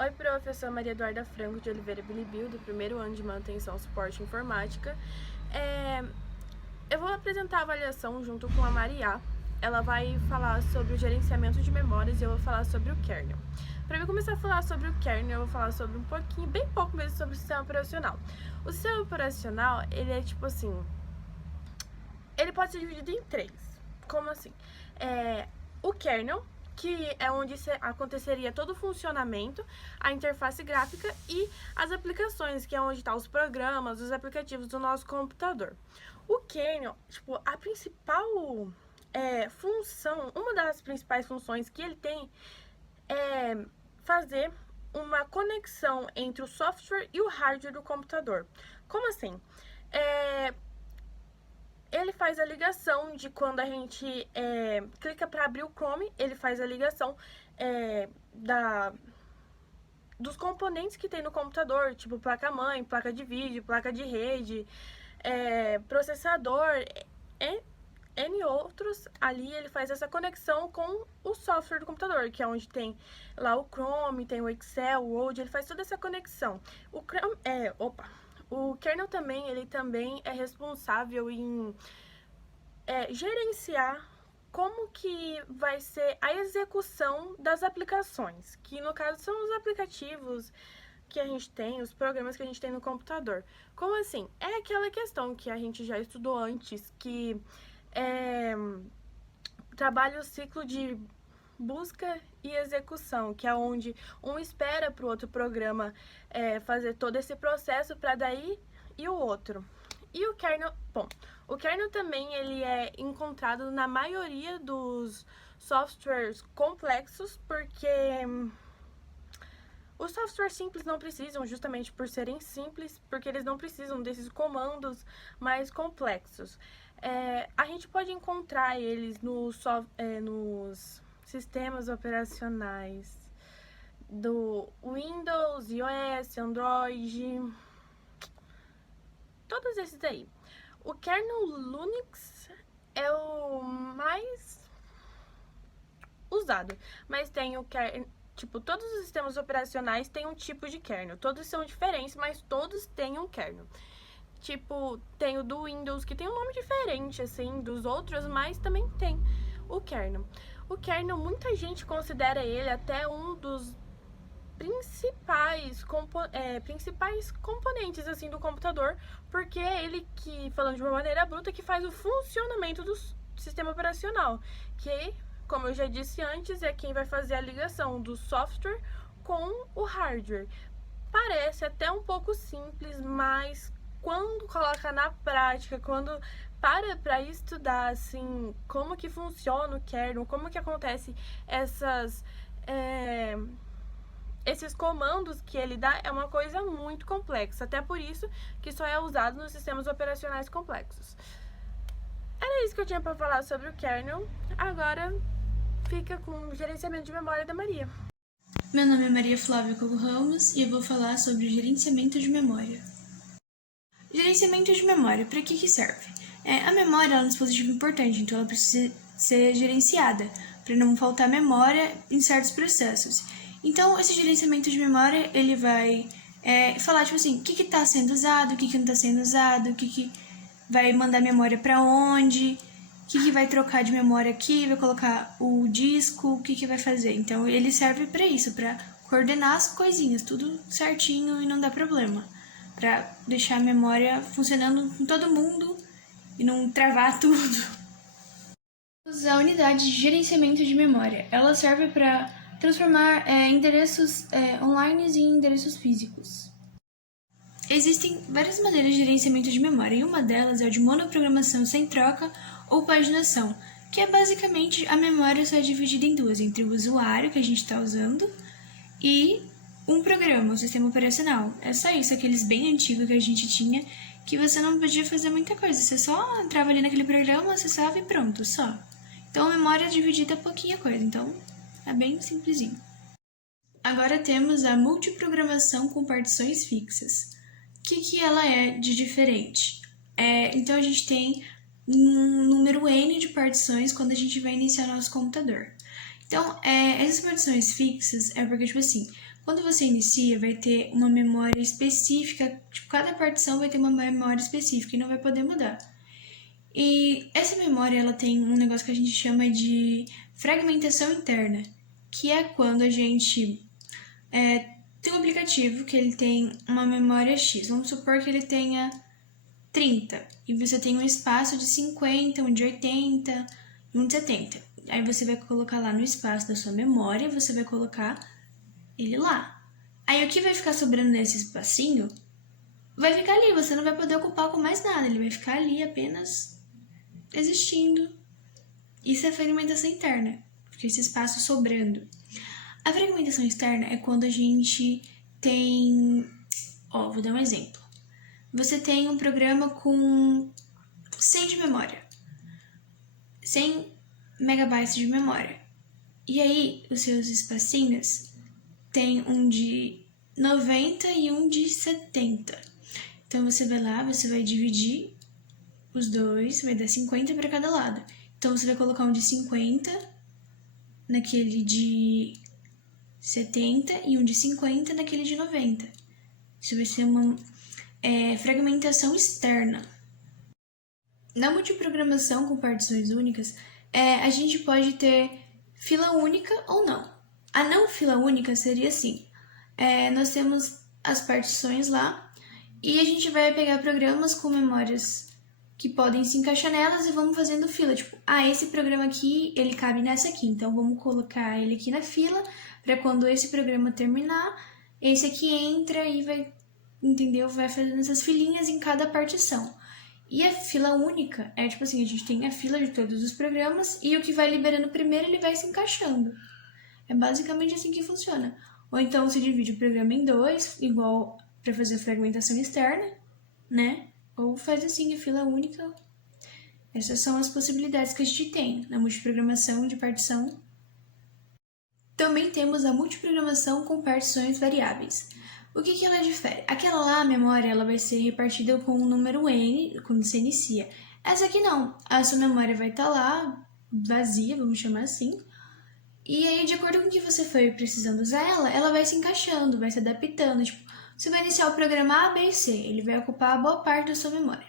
Oi, professor Maria Eduarda Franco de Oliveira Bilibil, do primeiro ano de Manutenção e Suporte Informática. Eu vou apresentar a avaliação junto com a Maria. Ela vai falar sobre o gerenciamento de memórias e eu vou falar sobre o kernel. Para eu começar a falar sobre o kernel, eu vou falar sobre bem pouco mesmo sobre o sistema operacional. O sistema operacional, ele é tipo assim, ele pode ser dividido em três. Como assim? O kernel, que é onde aconteceria todo o funcionamento, a interface gráfica e as aplicações, que é onde estão os programas, os aplicativos do nosso computador. O kernel, tipo, a principal função, uma das principais funções que ele tem é fazer uma conexão entre o software e o hardware do computador. Como assim? Ele faz a ligação de quando a gente clica para abrir o Chrome, ele faz a ligação dos componentes que tem no computador, tipo placa-mãe, placa de vídeo, placa de rede, processador, N outros. Ali ele faz essa conexão com o software do computador, que é onde tem lá o Chrome, tem o Excel, o Word, ele faz toda essa conexão. O kernel também, ele também é responsável em gerenciar como que vai ser a execução das aplicações, que no caso são os aplicativos que a gente tem, os programas que a gente tem no computador. Como assim? É aquela questão que a gente já estudou antes, que trabalha o ciclo de busca e execução, que é onde um espera para o outro programa fazer todo esse processo para daí e o outro. E o kernel, o kernel também ele é encontrado na maioria dos softwares complexos, porque os softwares simples não precisam, justamente por serem simples, porque eles não precisam desses comandos mais complexos. A gente pode encontrar eles nos sistemas operacionais do Windows, iOS, Android, todos esses aí. O kernel Linux é o mais usado, mas tem o kernel, tipo, todos os sistemas operacionais têm um tipo de kernel. Todos são diferentes, mas todos têm um kernel. Tipo, tem o do Windows, que tem um nome diferente, assim, dos outros, mas também tem o kernel. O kernel, muita gente considera ele até um dos principais componentes, assim, do computador, porque é ele que, falando de uma maneira bruta, que faz o funcionamento do sistema operacional, que, como eu já disse antes, é quem vai fazer a ligação do software com o hardware. Parece até um pouco simples, mas quando coloca na prática, quando para estudar, assim, como que funciona o kernel, como que acontece esses comandos que ele dá, é uma coisa muito complexa. Até por isso que só é usado nos sistemas operacionais complexos. Era isso que eu tinha para falar sobre o kernel. Agora fica com o gerenciamento de memória da Maria. Meu nome é Maria Flávia Coco Ramos e eu vou falar sobre gerenciamento de memória. Gerenciamento de memória, para que serve? A memória é um dispositivo importante, então ela precisa ser gerenciada, para não faltar memória em certos processos. Então, esse gerenciamento de memória, ele vai falar, tipo assim, o que está sendo usado, o que não está sendo usado, o que vai mandar memória para onde, o que vai trocar de memória aqui, vai colocar o disco, o que vai fazer. Então, ele serve para isso, para coordenar as coisinhas, tudo certinho e não dá problema. Para deixar a memória funcionando com todo mundo e não travar tudo. A unidade de gerenciamento de memória, ela serve para transformar endereços online em endereços físicos. Existem várias maneiras de gerenciamento de memória, e uma delas é o de monoprogramação sem troca ou paginação, que é basicamente a memória só é dividida em duas, entre o usuário que a gente está usando e um programa, um sistema operacional. É só isso, aqueles bem antigos que a gente tinha, que você não podia fazer muita coisa, você só entrava ali naquele programa, acessava e pronto, só. Então a memória é dividida pouquinha coisa, então é bem simplesinho. Agora temos a multiprogramação com partições fixas. O que ela é de diferente? Então a gente tem um número N de partições quando a gente vai iniciar nosso computador. Então, essas partições fixas é porque, tipo assim, Quando você inicia, vai ter uma memória específica, tipo, cada partição vai ter uma memória específica e não vai poder mudar. E essa memória, ela tem um negócio que a gente chama de fragmentação interna, que é quando a gente tem um aplicativo que ele tem uma memória X. Vamos supor que ele tenha 30 e você tem um espaço de 50, um de 80 e um de 70. Aí você vai colocar lá no espaço da sua memória, você vai colocar ele lá. Aí o que vai ficar sobrando nesse espacinho vai ficar ali, você não vai poder ocupar com mais nada, ele vai ficar ali apenas existindo. Isso é fragmentação interna, porque esse espaço sobrando. A fragmentação externa é quando a gente tem... vou dar um exemplo. Você tem um programa com 100 de memória. 100 megabytes de memória. E aí, os seus espacinhos tem um de 90 e um de 70. Então, você vai lá, você vai dividir os dois, vai dar 50 para cada lado. Então, você vai colocar um de 50 naquele de 70 e um de 50 naquele de 90. Isso vai ser uma fragmentação externa. Na multiprogramação com partições únicas, a gente pode ter fila única ou não. A não fila única seria assim, nós temos as partições lá e a gente vai pegar programas com memórias que podem se encaixar nelas e vamos fazendo fila. Tipo, esse programa aqui, ele cabe nessa aqui, então vamos colocar ele aqui na fila para quando esse programa terminar, esse aqui entra e vai, entendeu? Vai fazendo essas filinhas em cada partição. E a fila única é tipo assim, a gente tem a fila de todos os programas e o que vai liberando primeiro, ele vai se encaixando. É basicamente assim que funciona. Ou então se divide o programa em dois, igual para fazer fragmentação externa, né? Ou faz assim, a fila única. Essas são as possibilidades que a gente tem na multiprogramação de partição. Também temos a multiprogramação com partições variáveis. O que ela difere? Aquela lá, a memória, ela vai ser repartida com um número n quando você inicia. Essa aqui não. A sua memória vai estar lá, vazia, vamos chamar assim. E aí, de acordo com o que você for precisando usar ela vai se encaixando, vai se adaptando. Tipo, você vai iniciar o programa A, B e C, ele vai ocupar a boa parte da sua memória.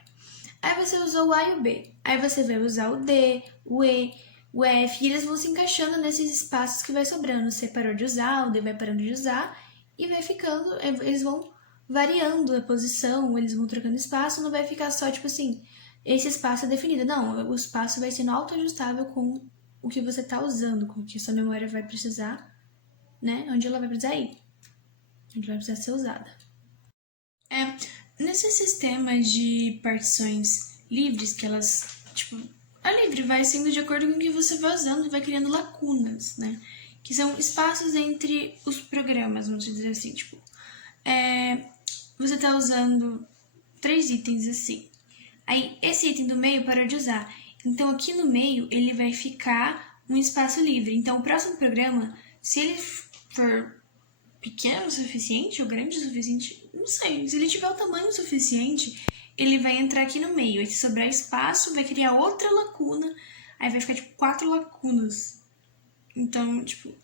Aí você usou o A e o B. Aí você vai usar o D, o E, o F, e eles vão se encaixando nesses espaços que vai sobrando. O C parou de usar, o D vai parando de usar, e vai ficando, eles vão variando a posição, eles vão trocando espaço, não vai ficar só, tipo assim, esse espaço é definido. Não, o espaço vai sendo autoajustável com o que você está usando, com o que sua memória vai precisar, né? Onde ela vai precisar ir, onde vai precisar ser usada. Nesse sistema de partições livres, que elas, tipo, a livre vai sendo de acordo com o que você vai usando e vai criando lacunas, né? Que são espaços entre os programas, vamos dizer assim, tipo, você tá usando 3 itens assim. Aí, esse item do meio parou de usar. Então, aqui no meio, ele vai ficar um espaço livre. Então, o próximo programa, se ele for pequeno o suficiente ou grande o suficiente, não sei. Se ele tiver o tamanho suficiente, ele vai entrar aqui no meio. Aí, se sobrar espaço, vai criar outra lacuna. Aí, vai ficar, tipo, 4 lacunas. Então, tipo,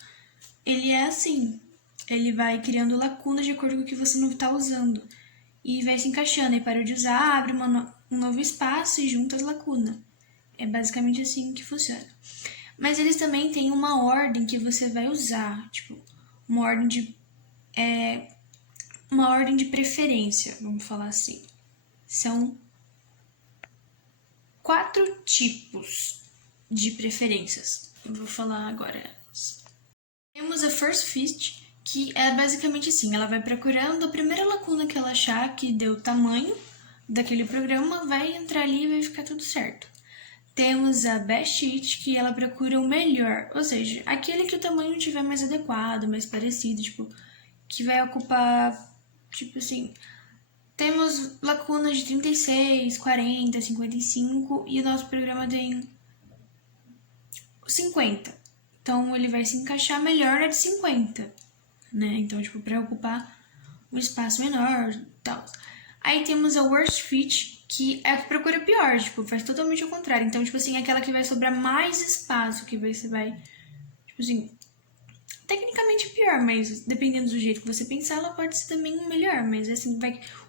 ele é assim. Ele vai criando lacunas de acordo com o que você não tá usando. E vai se encaixando. Aí, parou de usar, abre um novo espaço e junta as lacunas. É basicamente assim que funciona. Mas eles também têm uma ordem que você vai usar, tipo, uma ordem de preferência, vamos falar assim. São 4 tipos de preferências. Eu vou falar agora elas. Temos a first fit, que é basicamente assim, ela vai procurando a primeira lacuna que ela achar que deu o tamanho daquele programa, vai entrar ali e vai ficar tudo certo. Temos a best fit, que ela procura o melhor, ou seja, aquele que o tamanho tiver mais adequado, mais parecido, tipo, que vai ocupar, tipo assim, temos lacunas de 36, 40, 55 e o nosso programa tem 50. Então, ele vai se encaixar melhor na de 50, né? Então, tipo, para ocupar um espaço menor e tal. Aí temos a worst fit, que é a que procura pior, tipo, faz totalmente ao contrário. Então, tipo assim, aquela que vai sobrar mais espaço, que você vai, tipo assim, tecnicamente pior, mas dependendo do jeito que você pensar, ela pode ser também melhor, mas assim,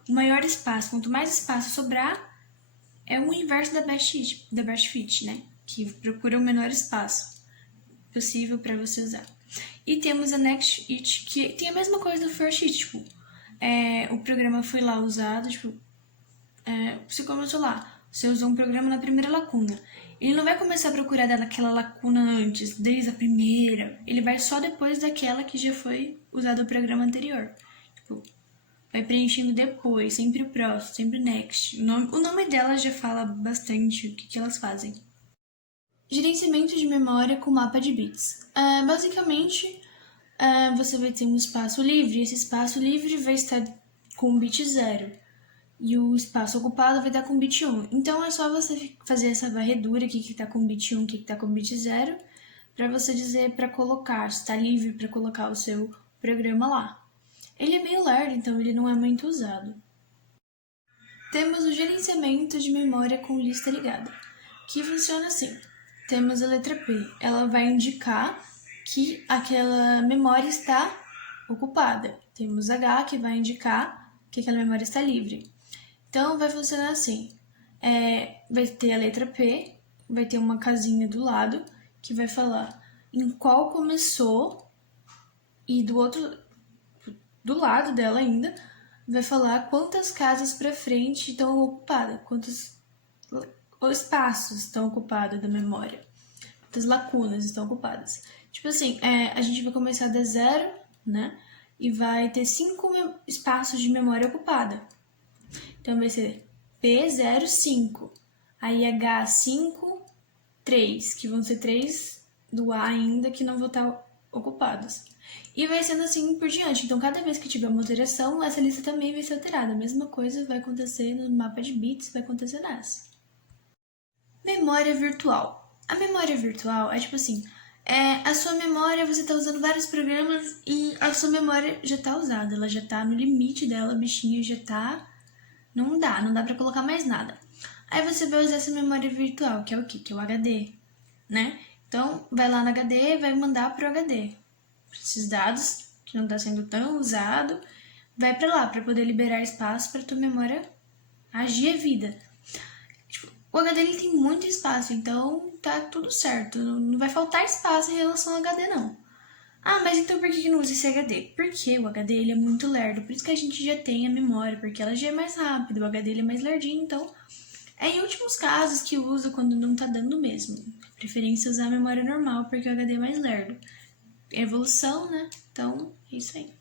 o maior espaço, quanto mais espaço sobrar, é o inverso da Best Fit, né? Que procura o menor espaço possível para você usar. E temos a Next It, que tem a mesma coisa do First It, tipo, o programa foi lá usado, tipo, você começou lá, você usou um programa na primeira lacuna. Ele não vai começar a procurar daquela lacuna antes, desde a primeira. Ele vai só depois daquela que já foi usada o programa anterior. Tipo, vai preenchendo depois, sempre o próximo, sempre o next. O nome delas já fala bastante o que elas fazem. Gerenciamento de memória com mapa de bits. Basicamente, você vai ter um espaço livre, e esse espaço livre vai estar com bit 0. E o espaço ocupado vai estar com bit 1. Então é só você fazer essa varredura, o que está com bit 1, o que está com bit 0, para você dizer para colocar, se está livre para colocar o seu programa lá. Ele é meio lerdo, então ele não é muito usado. Temos o gerenciamento de memória com lista ligada, que funciona assim. Temos a letra P, ela vai indicar que aquela memória está ocupada. Temos H, que vai indicar que aquela memória está livre. Então, vai funcionar assim. Vai ter a letra P, vai ter uma casinha do lado, que vai falar em qual começou, e do lado dela ainda, vai falar quantas casas para frente estão ocupadas, quantos espaços estão ocupados da memória, quantas lacunas estão ocupadas. Tipo assim, a gente vai começar da 0, né? E vai ter 5 espaços de memória ocupada. Então vai ser P05, aí H5, 3, que vão ser 3 do A ainda que não vão estar ocupados. E vai sendo assim por diante. Então, cada vez que tiver uma alteração, essa lista também vai ser alterada. A mesma coisa vai acontecer no mapa de bits, vai acontecer nessa. Memória virtual. A memória virtual é tipo assim, a sua memória, você está usando vários programas e a sua memória já está usada, ela já está no limite dela, a bichinha já está... Não dá para colocar mais nada. Aí você vai usar essa memória virtual, que é o quê? Que é o HD, né? Então, vai lá no HD e vai mandar pro HD. Esses dados, que não está sendo tão usado, vai para lá, para poder liberar espaço para tua memória agir a vida. Tipo, o HD ele tem muito espaço, então tá tudo certo. Não vai faltar espaço em relação ao HD, não. Ah, mas então por que não usa esse HD? Porque o HD ele é muito lerdo, por isso que a gente já tem a memória, porque ela já é mais rápida, o HD ele é mais lerdinho, então é em últimos casos que usa quando não tá dando mesmo. Preferência usar a memória normal, porque o HD é mais lerdo. É evolução, né? Então, é isso aí.